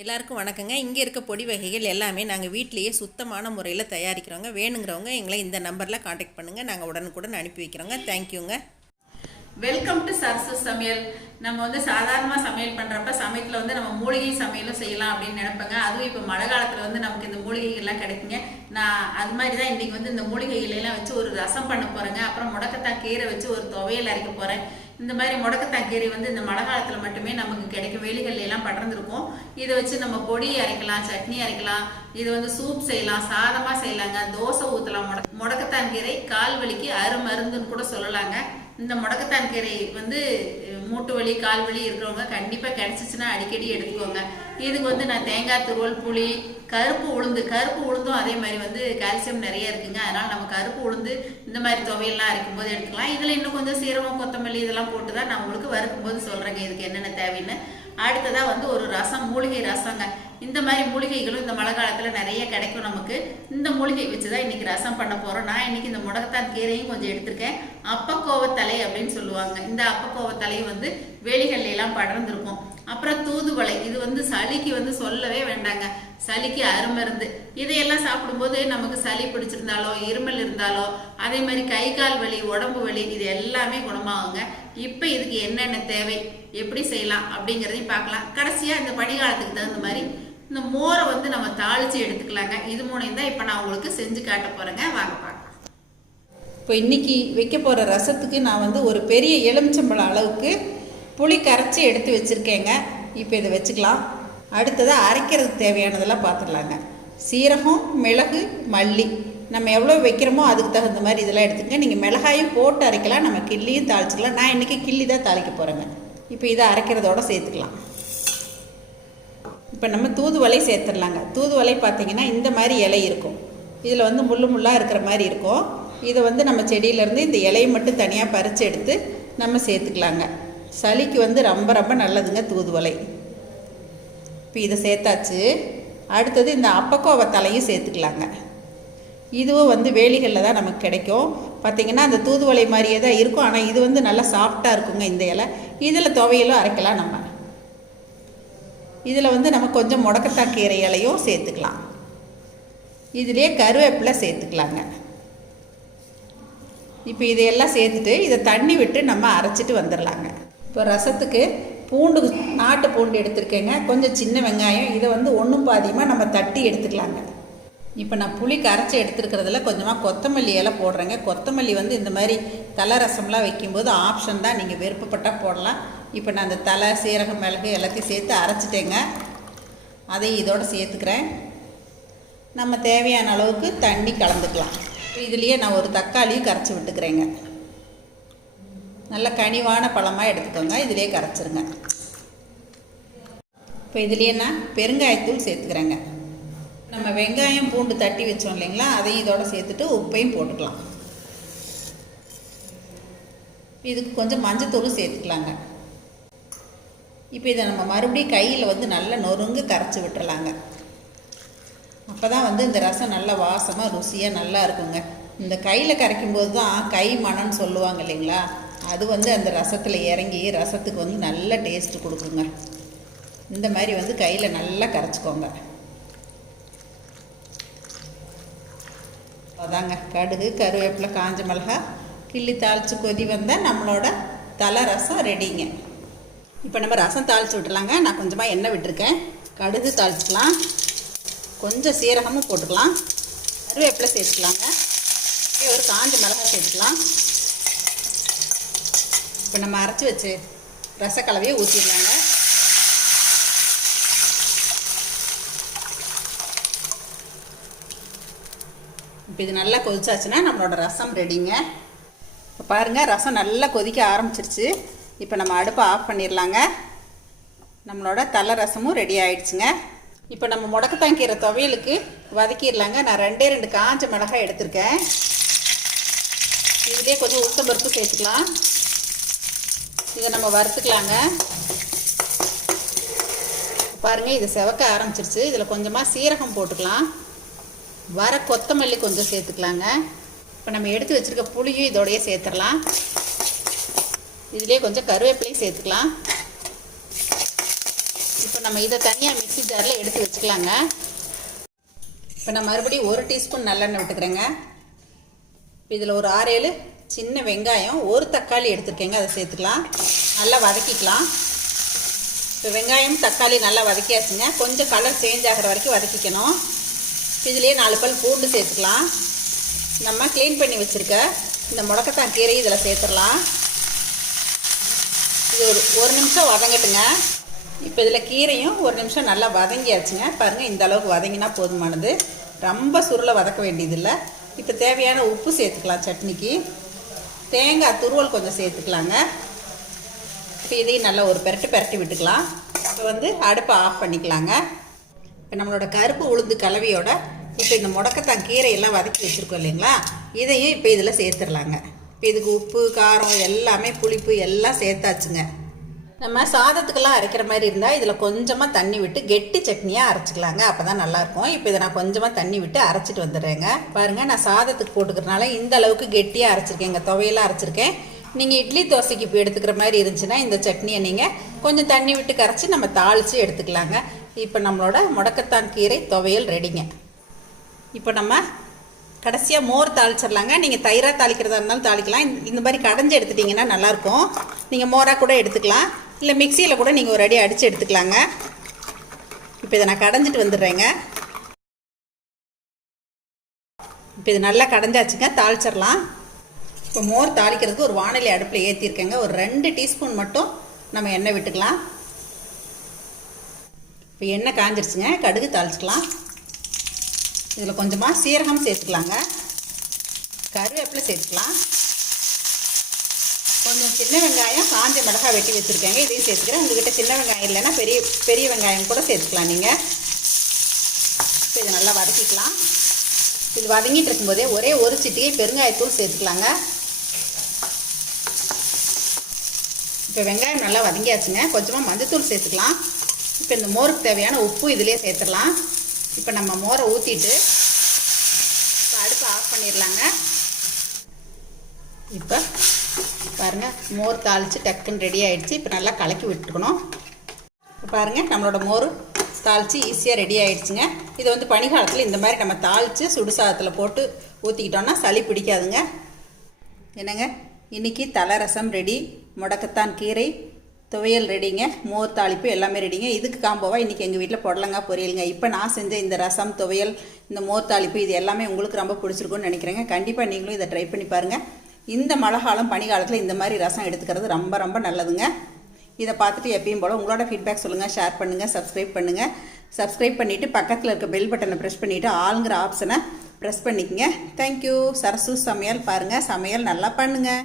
எல்லாருக்கும் வணக்கங்க. இங்கே இருக்க பொடி வகைகள் எல்லாமே நாங்கள் வீட்டிலேயே சுத்தமான முறையில் தயாரிக்கிறோங்க. வேணுங்கிறவங்க எங்களை இந்த நம்பரில் காண்டாக்ட் பண்ணுங்கள். நாங்கள் உடனுக்குடன் அனுப்பி வைக்கிறோங்க. தேங்க்யூங்க. வெல்கம் டு சரசு சமையல். நம்ம சாதாரணமாக சமையல் பண்ணுறப்ப சமயத்தில் நம்ம மூலிகை சமையலும் செய்யலாம் அப்படின்னு நினைப்பேங்க. அதுவும் இப்போ மழை காலத்தில் நமக்கு இந்த மூலிகைகள்லாம் கிடைக்குங்க. நான் அது மாதிரி தான் இன்றைக்கி இந்த மூலிகைகளெல்லாம் வச்சு ஒரு ரசம் பண்ண போகிறேங்க. அப்புறம் முடக்கத்தான் கீரை வச்சு ஒரு துவையல் அரைக்க போகிறேன். இந்த மாதிரி முடக்கத்தான் கீரை இந்த மழை காலத்தில் மட்டுமே நமக்கு கிடைக்கும். வேலிகள் எல்லாம் படர்ந்துருக்கும். இதை வச்சு நம்ம பொடி அரைக்கலாம், சட்னி அரைக்கலாம், இது சூப் செய்யலாம், சாதமாக செய்யலாங்க, தோசை ஊற்றலாம். முடக்கத்தான் கீரை கால் வலிக்கு அருமருந்துன்னு கூட சொல்லலாங்க. இந்த முடக்கத்தான் கீரை மூட்டு வலி கால் வலி இருக்கிறவங்க கண்டிப்பாக கிடைச்சிச்சுன்னா அடிக்கடி எடுத்துக்கோங்க. இதுக்கு நான் தேங்காய் துருவல், புளி, கருப்பு உளுந்தும் அதே மாதிரி கால்சியம் நிறைய இருக்குங்க. அதனால் நம்ம கருப்பு உளுந்து இந்த மாதிரி துவையெல்லாம் அரைக்கும் போது எடுத்துக்கலாம். இதில் இன்னும் கொஞ்சம் சீரகம், கொத்தமல்லி இதெல்லாம் போட்டு தான் நான் உங்களுக்கு வறுக்கும் போது சொல்கிறேங்க இதுக்கு என்னென்ன தேவைன்னு. அடுத்ததாக ஒரு ரசம், மூலிகை ரசங்க. இந்த மாதிரி மூலிகைகளும் இந்த மழை காலத்தில் நிறைய கிடைக்கும் நமக்கு. இந்த மூலிகை வச்சு தான் இன்றைக்கி ரசம் பண்ண போகிறோம். நான் இன்றைக்கி இந்த முடக்கத்தான் கீரையும் கொஞ்சம் எடுத்திருக்கேன். அப்பக்கோவத்தலை அப்படின்னு சொல்லுவாங்க. இந்த அப்பக்கோவத்தலையும் வேலிகள் எல்லாம் படர்ந்துருக்கும். அப்புறம் தூதுவளை, இது சளிக்கு சொல்லவே வேண்டாங்க. சளிக்கு அருமருந்து. இதையெல்லாம் சாப்பிடும்போது நமக்கு சளி பிடிச்சிருந்தாலோ, இருமல் இருந்தாலோ, அதே மாதிரி கை கால் வலி, உடம்பு வலி, இது எல்லாமே குணமாகுங்க. இப்போ இதுக்கு என்னென்ன தேவை, எப்படி செய்யலாம் அப்படிங்கிறதையும் பார்க்கலாம். கடைசியாக இந்த பனிகாலத்துக்கு தகுந்த மாதிரி இந்த மோரை நம்ம தாளித்து எடுத்துக்கலாங்க. இது மூணையும் தான் இப்போ நான் உங்களுக்கு செஞ்சு காட்ட போகிறேங்க. வாங்க பார்க்கலாம். இப்போ இன்றைக்கி வைக்க போகிற ரசத்துக்கு நான் ஒரு பெரிய எலுமிச்சம்பழம் அளவுக்கு புளி கரைச்சி எடுத்து வச்சுருக்கேங்க. இப்போ இதை வச்சுக்கலாம். அடுத்ததாக அரைக்கிறதுக்கு தேவையானதெல்லாம் பார்த்துடலாங்க. சீரகம், மிளகு, மல்லி, நம்ம எவ்வளோ வைக்கிறோமோ அதுக்கு தகுந்த மாதிரி இதெல்லாம் எடுத்துக்கங்க. நீங்கள் மிளகாயும் போட்டு அரைக்கலாம், நம்ம கிள்ளியும் தாளிச்சிக்கலாம். நான் இன்றைக்கி கிள்ளி தான் தாளிக்க போகிறேங்க. இப்போ இதை அரைக்கிறதோட சேர்த்துக்கலாம். இப்போ நம்ம தூதுவளை சேர்த்துடலாங்க. தூதுவளை பார்த்திங்கன்னா இந்த மாதிரி இலை இருக்கும். இதில் முள்ளு முள்ளாக இருக்கிற மாதிரி இருக்கும். இதை நம்ம செடியிலேருந்து இந்த இலையை மட்டும் தனியாக பறித்து எடுத்து நம்ம சேர்த்துக்கலாங்க. சளிக்கு ரொம்ப ரொம்ப நல்லதுங்க தூதுவளை. இப்போ இதை சேர்த்தாச்சு. அடுத்தது இந்த அப்பக்கோவத்தலையும் சேர்த்துக்கலாங்க. இதுவும் வேலிகளில் தான் நமக்கு கிடைக்கும். பார்த்திங்கன்னா அந்த தூதுவளை மாதிரியே தான் இருக்கும். ஆனால் இது நல்லா சாஃப்டாக இருக்குங்க இந்த இலை. இதில் துவையலும் அரைக்கலாம். நம்ம இதில் நம்ம கொஞ்சம் முடக்கத்தான் கீரை இலையும் சேர்த்துக்கலாம். இதிலே கருவேப்பிலை சேர்த்துக்கலாங்க. இப்போ இதையெல்லாம் சேர்த்துட்டு இதை தண்ணி விட்டு நம்ம அரைச்சிட்டு வந்துடலாங்க. இப்போ ரசத்துக்கு பூண்டு, நாட்டு பூண்டு எடுத்துருக்கேங்க. கொஞ்சம் சின்ன வெங்காயம், இதை ஒன்றும் பாதியமாக நம்ம தட்டி எடுத்துக்கலாங்க. இப்போ நான் புளி கரைச்சி எடுத்துருக்கிறதுல கொஞ்சமாக கொத்தமல்லி இலை போடுறேங்க. கொத்தமல்லி இந்த மாதிரி தலை ரசம்லாம் வைக்கும்போது ஆப்ஷன் தான், நீங்கள் விருப்பப்பட்டால் போடலாம். இப்போ நான் அந்த தலை, சீரகம், மிளகு எல்லாத்தையும் சேர்த்து அரைச்சிட்டேங்க. அதையும் இதோடு சேர்த்துக்கிறேன். நம்ம தேவையான அளவுக்கு தண்ணி கலந்துக்கலாம். இதுலேயே நான் ஒரு தக்காளியும் கரைச்சி விட்டுக்கிறேங்க. நல்ல கனிவான பழமாக எடுத்துக்கோங்க. இதிலே கரைச்சிருங்க. இப்போ இதுலேயே நான் பெருங்காயத்தூள் சேர்த்துக்கிறேங்க. நம்ம வெங்காயம், பூண்டு தட்டி வச்சோம் இல்லைங்களா, அதையும் இதோட சேர்த்துட்டு உப்பையும் போட்டுக்கலாம். இதுக்கு கொஞ்சம் மஞ்சத்தூளும் சேர்த்துக்கலாங்க. இப்போ இதை நம்ம மறுபடியும் கையில் நல்லா நொறுங்கு கரைச்சி விட்டுறலாங்க. அப்போ தான் இந்த ரசம் நல்லா வாசமாக ருசியாக நல்லா இருக்குங்க. இந்த கையில் கரைக்கும்போது தான் கை மணம்னு சொல்லுவாங்க இல்லைங்களா, அது அந்த ரசத்தில் இறங்கி ரசத்துக்கு நல்ல டேஸ்ட்டு கொடுக்குங்க. இந்த மாதிரி கையில் நல்லா கரைச்சிக்கோங்க. அதாங்க கடுகு, கருவேப்பிலை, காஞ்ச மிளகா கிள்ளி தாளித்து கொதி வந்தால் நம்மளோட தலை ரசம் ரெடிங்க. இப்போ நம்ம ரசம் தாளித்து விட்டுலாங்க. நான் கொஞ்சமாக எண்ணெய் விட்டுருக்கேன். கடுகு தாளிச்சிக்கலாம். கொஞ்சம் சீரகமும் போட்டுக்கலாம். கருவேப்பிலை சேர்த்துக்கலாங்க. ஒரு காஞ்ச மிளகாய் சேர்த்துக்கலாம். இப்போ நம்ம அரைச்சி வச்சு ரசக்கலவையை ஊற்றிடலாங்க. இப்போ இது நல்லா கொதிச்சாச்சுன்னா நம்மளோட ரசம் ரெடிங்க. இப்போ பாருங்கள், ரசம் நல்லா கொதிக்க ஆரம்பிச்சிருச்சு. இப்போ நம்ம அடுப்பை ஆஃப் பண்ணிடலாங்க. நம்மளோட தலை ரசமும் ரெடி ஆகிடுச்சுங்க. இப்போ நம்ம முடக்கத்தான் கீரை துவையலுக்கு வதக்கிடலாங்க. நான் 2 காஞ்ச மிளகாய் எடுத்திருக்கேன். இதுலேயே கொஞ்சம் உளுத்தம்பருப்பு சேர்த்துக்கலாம். இதை நம்ம வறுத்துக்கலாங்க. பாருங்கள், இது செவக்க ஆரம்பிச்சிருச்சு. இதில் கொஞ்சமாக சீரகம் போட்டுக்கலாம். வர கொத்தமல்லி கொஞ்சம் சேர்த்துக்கலாங்க. இப்போ நம்ம எடுத்து வச்சுருக்க புளியும் இதோடையே சேர்த்துடலாம். இதிலே கொஞ்சம் கருவேப்பிலையும் சேர்த்துக்கலாம். இப்போ நம்ம இதை தனியாக மிக்ஸி ஜாரில் எடுத்து வச்சுக்கலாங்க. இப்போ நான் மறுபடியும் 1 டீஸ்பூன் நல்லெண்ணெய் விட்டுக்கிறேங்க. இதில் ஒரு 6-7 சின்ன வெங்காயம், 1 தக்காளி எடுத்துருக்கேங்க, அதை சேர்த்துக்கலாம். நல்லா வதக்கிக்கலாம். இப்போ வெங்காயம் தக்காளி நல்லா வதக்கியாச்சுங்க. கொஞ்சம் கலர் சேஞ்ச் ஆகிற வரைக்கும் வதக்கிக்கணும். இதுலேயே 4 பல் பூண்டு சேர்த்துக்கலாம். நம்ம க்ளீன் பண்ணி வச்சுருக்க இந்த முடக்கத்தான் கீரை இதில் சேர்த்துடலாம். இது ஒரு நிமிஷம் வதங்கட்டுங்க. இப்போ இதில் கீரையும் 1 நிமிஷம் நல்லா வதங்கியாச்சுங்க. பாருங்கள், இந்த அளவுக்கு வதங்கினா போதுமானது. ரொம்ப சுருளை வதக்க வேண்டியதில்லை. இப்போ தேவையான உப்பு சேர்த்துக்கலாம். சட்னிக்கு தேங்காய் துருவல் கொஞ்சம் சேர்த்துக்கலாங்க. இப்போ இதையும் நல்லா ஒரு பெரட்டி விட்டுக்கலாம். இப்போ அடுப்பை ஆஃப் பண்ணிக்கலாங்க. இப்போ நம்மளோட கருப்பு உளுந்து கலவையோட இப்போ இந்த முடக்கத்தான் கீரையெல்லாம் வதக்கி வச்சுருக்கோம் இல்லைங்களா, இதையும் இப்போ இதில் சேர்த்துடலாங்க. இப்போ இதுக்கு உப்பு காரம் எல்லாமே புளிப்பு எல்லாம் சேர்த்தாச்சுங்க. நம்ம சாதத்துக்கெல்லாம் அரைக்கிற மாதிரி இருந்தால் இதில் கொஞ்சமாக தண்ணி விட்டு கெட்டி சட்னியாக அரைச்சிக்கலாங்க. அப்போ தான் நல்லாயிருக்கும். இப்போ இதை நான் கொஞ்சமாக தண்ணி விட்டு அரைச்சிட்டு வந்துடுறேங்க. பாருங்கள், நான் சாதத்துக்கு போட்டுக்கிறனால இந்த அளவுக்கு கெட்டியாக அரைச்சிருக்கேங்க. துவையெல்லாம் அரைச்சிருக்கேன். நீங்கள் இட்லி தோசைக்கு இப்போ எடுத்துக்கிற மாதிரி இருந்துச்சுன்னா இந்த சட்னியை நீங்கள் கொஞ்சம் தண்ணி விட்டு கரைச்சி நம்ம தாளித்து எடுத்துக்கலாங்க. இப்போ நம்மளோட முடக்கத்தான் கீரை துவையல் ரெடிங்க. இப்போ நம்ம கடைசியாக மோர் தாளிச்சிடலாங்க. நீங்கள் தயிராக தாளிக்கிறதா இருந்தாலும் தாளிக்கலாம். இந்த மாதிரி கடைஞ்சி எடுத்துட்டிங்கன்னா நல்லாயிருக்கும். நீங்கள் மோராக கூட எடுத்துக்கலாம், இல்லை மிக்சியில் கூட நீங்கள் ஒரு அடி அடித்து எடுத்துக்கலாங்க. இப்போ இதை நான் கடைஞ்சிட்டு வந்துடுறேங்க. இப்போ இது நல்லா கடைஞ்சாச்சுங்க. தாளிச்சிடலாம். இப்போ மோர் தாளிக்கிறதுக்கு ஒரு வாணலி அடுப்பில் ஏற்றிருக்கேங்க. ஒரு 2 டீஸ்பூன் மட்டும் நம்ம எண்ணெய் விட்டுக்கலாம். இப்போ எண்ணெய் காஞ்சிருச்சுங்க. கடுகு தாளிச்சிக்கலாம். இதில் கொஞ்சமாக சீரகம் சேர்த்துக்கலாங்க. கருவேப்பிலை சேர்த்துக்கலாம். கொஞ்சம் சின்ன வெங்காயம் காஞ்ச மிளகாய் வெட்டி வச்சுருக்கேங்க, இதையும் சேர்த்துக்கிறேன். உங்கள்கிட்ட சின்ன வெங்காயம் இல்லைன்னா பெரிய வெங்காயம் கூட சேர்த்துக்கலாம் நீங்கள். இப்போ இதை நல்லா வதக்கிக்கலாம். இது வதங்கிட்டு இருக்கும்போதே ஒரே ஒரு சிட்டிகை பெருங்காயத்தூள் சேர்த்துக்கலாங்க. இப்போ வெங்காயம் நல்லா வதங்கியாச்சுங்க. கொஞ்சமாக மஞ்சத்தூள் சேர்த்துக்கலாம். இப்போ இந்த மோருக்கு தேவையான உப்பு இதிலே சேர்த்துடலாம். இப்போ நம்ம மோரை ஊற்றிட்டு இப்போ அடுப்பை ஆஃப் பண்ணிடலாங்க. இப்போ பாருங்கள், மோர் தாளித்து டக்குன்னு ரெடி ஆகிடுச்சு. இப்போ நல்லா கலக்கி விட்டுக்கணும். இப்போ பாருங்கள், நம்மளோட மோர் தாளித்து ஈஸியாக ரெடி ஆகிடுச்சுங்க. இதை பனிக்காலத்தில் இந்த மாதிரி நம்ம தாளித்து சுடுசாதத்தில் போட்டு ஊற்றிக்கிட்டோன்னா சளி பிடிக்காதுங்க. என்னங்க, இன்றைக்கி தலை ரசம் ரெடி, முடக்கத்தான் கீரை துவையல் ரெடிங்க, மோர் தாளிப்பு எல்லாமே ரெடிங்க. இதுக்கு காம்போவாக இன்றைக்கி எங்கள் வீட்டில் புடலங்காய் பொரியலுங்க. இப்போ நான் செஞ்ச இந்த ரசம் துவையல் இந்த மோர் தாளிப்பு இது எல்லாமே உங்களுக்கு ரொம்ப பிடிச்சிருக்குன்னு நினைக்கிறேங்க. கண்டிப்பாக நீங்களும் இதை ட்ரை பண்ணி பாருங்கள். இந்த மழை காலம் பனிக்காலத்தில் இந்த மாதிரி ரசம் எடுத்துக்கிறது ரொம்ப ரொம்ப நல்லதுங்க. இதை பார்த்துட்டு எப்பயும் போல் உங்களோட ஃபீட்பேக் சொல்லுங்கள், ஷேர் பண்ணுங்கள், சப்ஸ்கிரைப் பண்ணுங்கள். சப்ஸ்கிரைப் பண்ணிவிட்டு பக்கத்தில் இருக்க பெல் பட்டனை ப்ரெஸ் பண்ணிவிட்டு ஆளுங்கிற ஆப்ஷனை ப்ரெஸ் பண்ணிக்கங்க. தேங்க்யூ. சரசு சமையல் பாருங்கள், சமையல் நல்லா பண்ணுங்கள்.